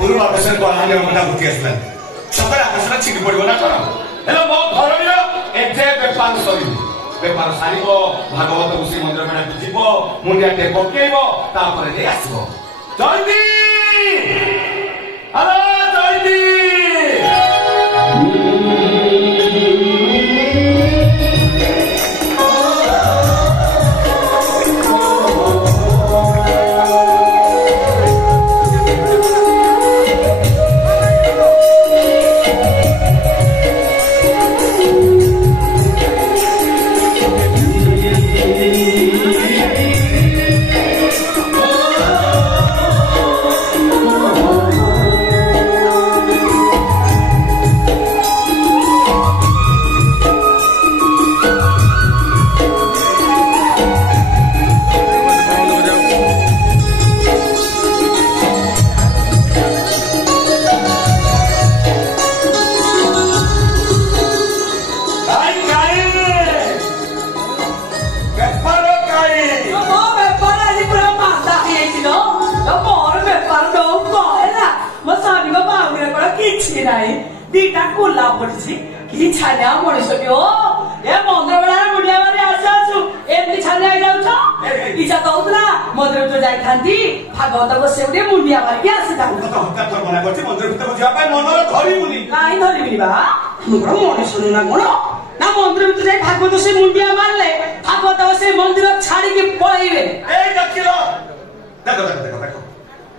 पूर्व आकाशରେ କଳାହାଣ୍ଡି ଅମଟା ଘୁଟି ଆସିଲାନି ସକାଳେ ଆକାଶରେ ଛିଟି ପଡିବ ନା କଣ ହେଲେ ମୋ ଘରର ଏତେ ବେପାର ସରିବ ବେପାର ସାରିବ ଭାଗବତ ଶ୍ରୀମନ୍ଦିର ମେଳାକୁ ଯିବ ମୁଣ୍ଡିଆଟେ ପକେଇବ ତାପରେ ଯାଇ ଆସିବ ଜୟନ୍ତୀ ହ୍ୟାଲୋ ଜୟନ୍ତୀ दीटा कोला पड़ी कि छानिया मनीष के ओ ए मंदिर बेला मुंडिया मारी आसु एमती छानिया जाउछ इजा कहउला मंदिर तो जाई थांती भागवत को सेउडे मुंडिया मारी आसी था तो हत्या कर मना करछि मंदिर भीतर जिया पाए मनर धरि मुनी नाही धरि बिनी बा मोर मनीष ना कोन ना मंदिर भीतर जाई भागवत से मुंडिया मारले भागवत से मंदिर छाड़ी के पळाइबे ए देखिलो देखो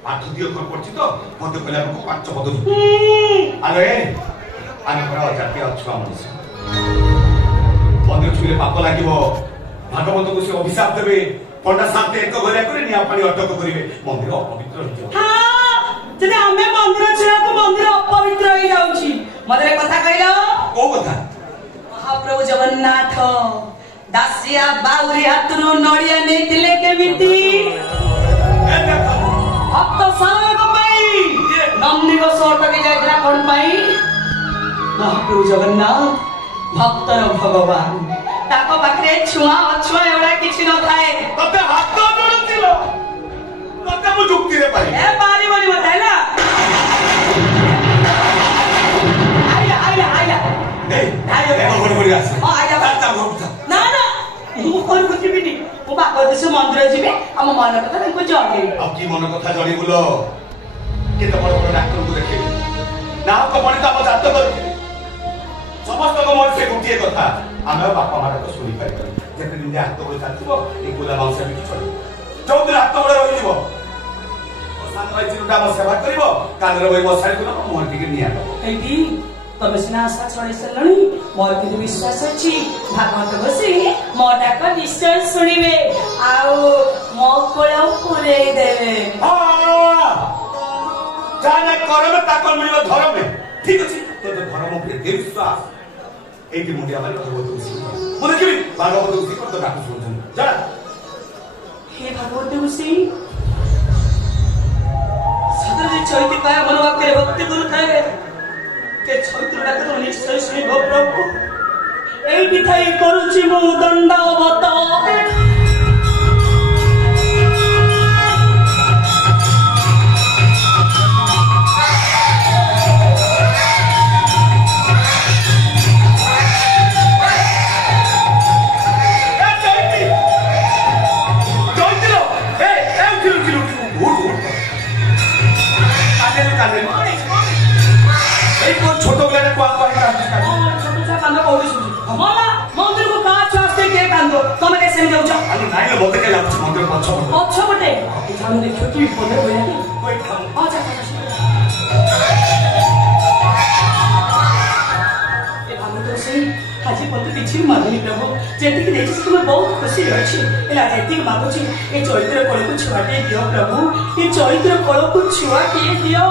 पाठ दियो कर पड़छि तो मते कहले हमको पांच पद अरे आने पर जाति अछुआ मनीष मंदिर छुले पाप लागिबो भागवत को से अभिशाप देबे पंडा साथे एक घरे करे निया पानी अटक करिवे मंदिर अपवित्र हो जाय हां जदि हमें मंदिर छुआ को मंदिर अपवित्र हो जाउची मते कथा कहलो ओ कथा महाप्रभु जगन्नाथ दासिया बाउरी हातनु नडिया नेतिले केमिति ए देखो भक्त साग पाई नमनी को सोट के जायत्रा कोन पाई महाप्रभु जगन्नाथ भक्तर भगवान ताको पाखरे छुआ अछुआ एवडा किछि न थाए तते हाथ जोड़तिलो तते मु जुक्ति रे पाई ए पारी बोली बताइला आइला ए गोड़ गोड़ आस हां आइला ता गोड़ ना ना मु कोन कुछ भी नहीं मु बागवत से मंदिर जिबे हम मन कथा को जगे अब की मन कथा जड़ी बोलो केते बड़ बड़ डॉक्टर को देखे ना को बणी त हम जात कर समस्त को मन से गुटिए कथा हम बापा मार को सुनी पाइ जेते दिन हाथ को चालथिबो ए गोला मांस भी चली चौधरी हाथ को रहि दिबो ओ सान भाई चिरुटा म सेवा करिवो कांदर भाई बसाई को मोहन टिके निया एटी तमे सिना आशा छड़े सलणी मोर कि विश्वास अछि भागवत बसी मोटा को निश्चय सुनिबे आउ मो कोला पुरे देबे हां जाने करम ताको मिलबो धर्म ठीक अछि तो धर्म पे विश्वास एटी मुंडिया मारी भागवत बसी मने कि भागवत बसी को तो डाकू सुनछन जा हे भागवत बसी सदर चैत्य काय मनवा करे भक्ति गुरु थाए के चैत्र डाक तो निश्चय सुनिब प्रभु एटी थाई करूची मु दंडवत छोटो बेला को आप छोटो सा कांदो कोडी सुजी मला मंदिर को का चास्ते के कांदो तमे के सेम जाउछ अरे नाइ ले मते के लागछ मंदिर पछ बटे जानु देखियो कि पने होया कि कोई खाओ अच्छा ए भागवत से हाजी पते किछि माननी प्रभु जेति कि देखि तुम बहुत खुशी अछि एला जेति मागुछि ए चैत्र कोळ को छुआटे दियो प्रभु ए चैत्र कोळ को छुआ के दियो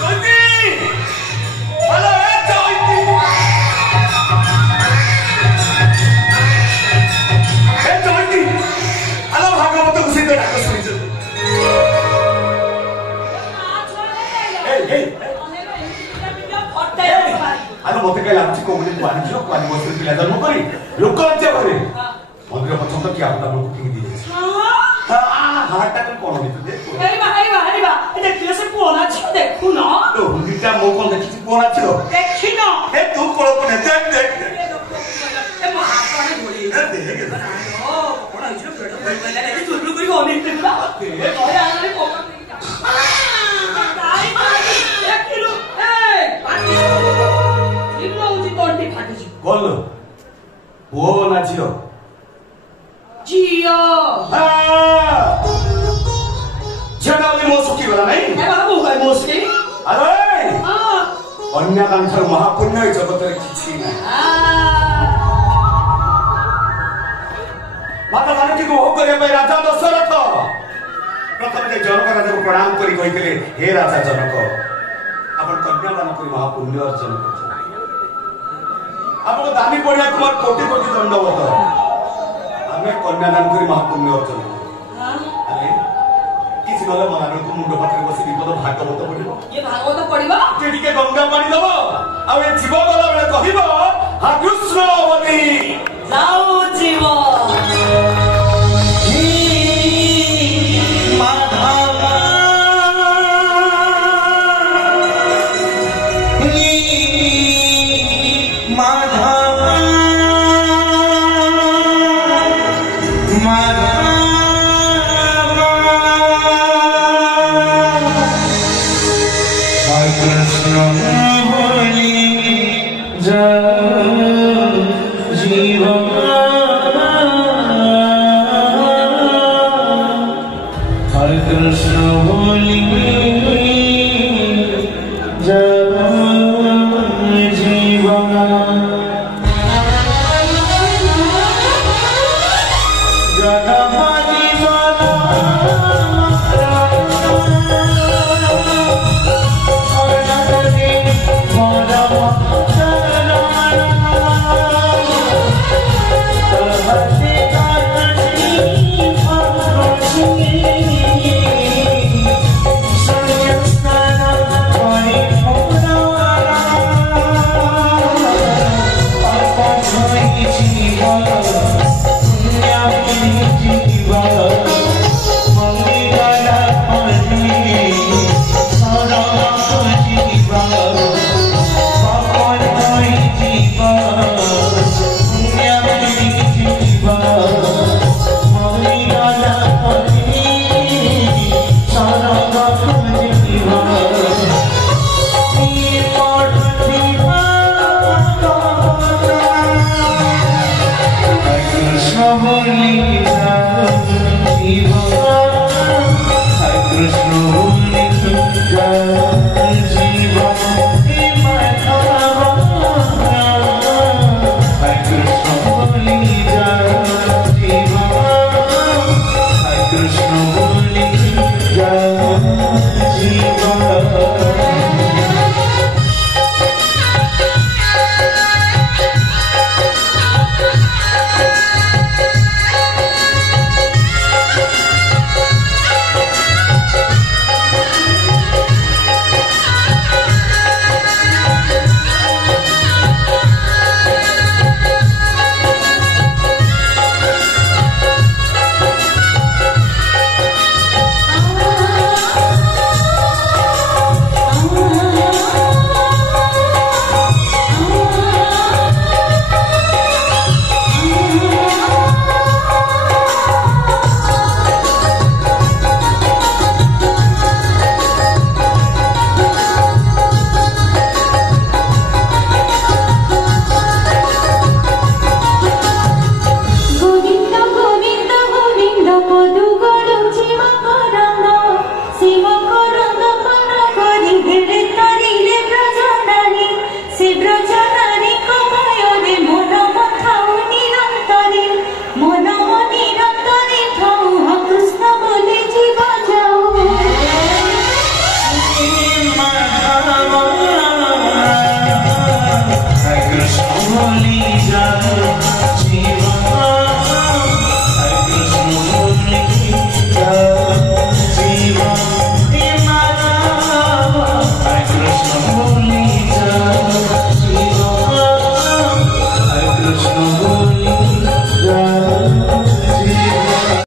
जयती हेलो ए जयती ए जयती हेलो भागवत को से डाक सुनि छ ए अरे मते के लागछ को मुनि पानी छ पानी बसर पिला जन्म करी लोक लज्जा करे मंदिर पछम तो क्या होता लोग की दी हां हां हाटा कोन बित दे हेरिबा ए देखियो से कोना छ ପୁଅ ନାଚିବ ଦେଖିନ ଏ ତୁ କୋଳକୁ ନେ ଦେখ ଦେখ ଏ ମୋ ହାତ ଆଣି ଧୋଇ ଏ ଦେଖ ଓ କଣ ହେଇଛି ପେଟ ଧୋଇ ଗଲା ଏ ଚୁଲୁ କରି ଅନେକ ଦେଖୁଲା ଏ ଘରେ ଆଣିଲେ ପକା କାଇ କାଇ ଦେଖିଲୁ ଏ ପାଟି ଇଲୋ ଉଜି ତଣ୍ଟି ଫାଟିଛି ବୋଲ ପୁଅ ନା ଝିଅ ଝିଅ ଝିଅଟା ବୋଲି ମୋ ଶୁଖିଗଲା ନାଇଁ ଏ ବାବା ମୁଁ କହି ମୋ ସୁଖି ଆରେ ହଁ କନ୍ୟାଦାନଠାରୁ ମହାପୁଣ୍ୟ ଏ ଜଗତରେ କିଛି ନାହିଁ ମାତା ଜାନକୀକୁ ଭୋଗ କରିବା ପାଇଁ ରାଜା ଦଶରଥ ପ୍ରଥମେ ଜନକ ରାଜାକୁ ପ୍ରଣାମ କରି କହିଥିଲେ ହେ ରାଜା ଜନକ ଆପଣ କନ୍ୟାଦାନ କରି ମହାପୁଣ୍ୟ ଅର୍ଜନ କରିଛନ୍ତି ଆପଣଙ୍କ ଦାମୀ ପଡ଼ିଆ କୁମାର କୋଟି କୋଟି ଦଣ୍ଡବତ ଆମେ କନ୍ୟାଦାନ କରି ମହାପୁଣ୍ୟ ଅର୍ଜନ କରୁ କିଛି ଗଲେ ମରାବେଳକୁ ମୁଣ୍ଡ ପାଖରେ ବସି ବିପଦ ଭାଗବତ ପଡିବ ଇଏ ଭାଗବତ ପଡିବ ଟିକେ ଗଙ୍ଗା ପାଣି ଦବ ଆଉ ଏ ଜୀବ ଗଲା ବେଳେ କହିବ ହା କୃଷ୍ଣ ବୋଲି ଯାଉ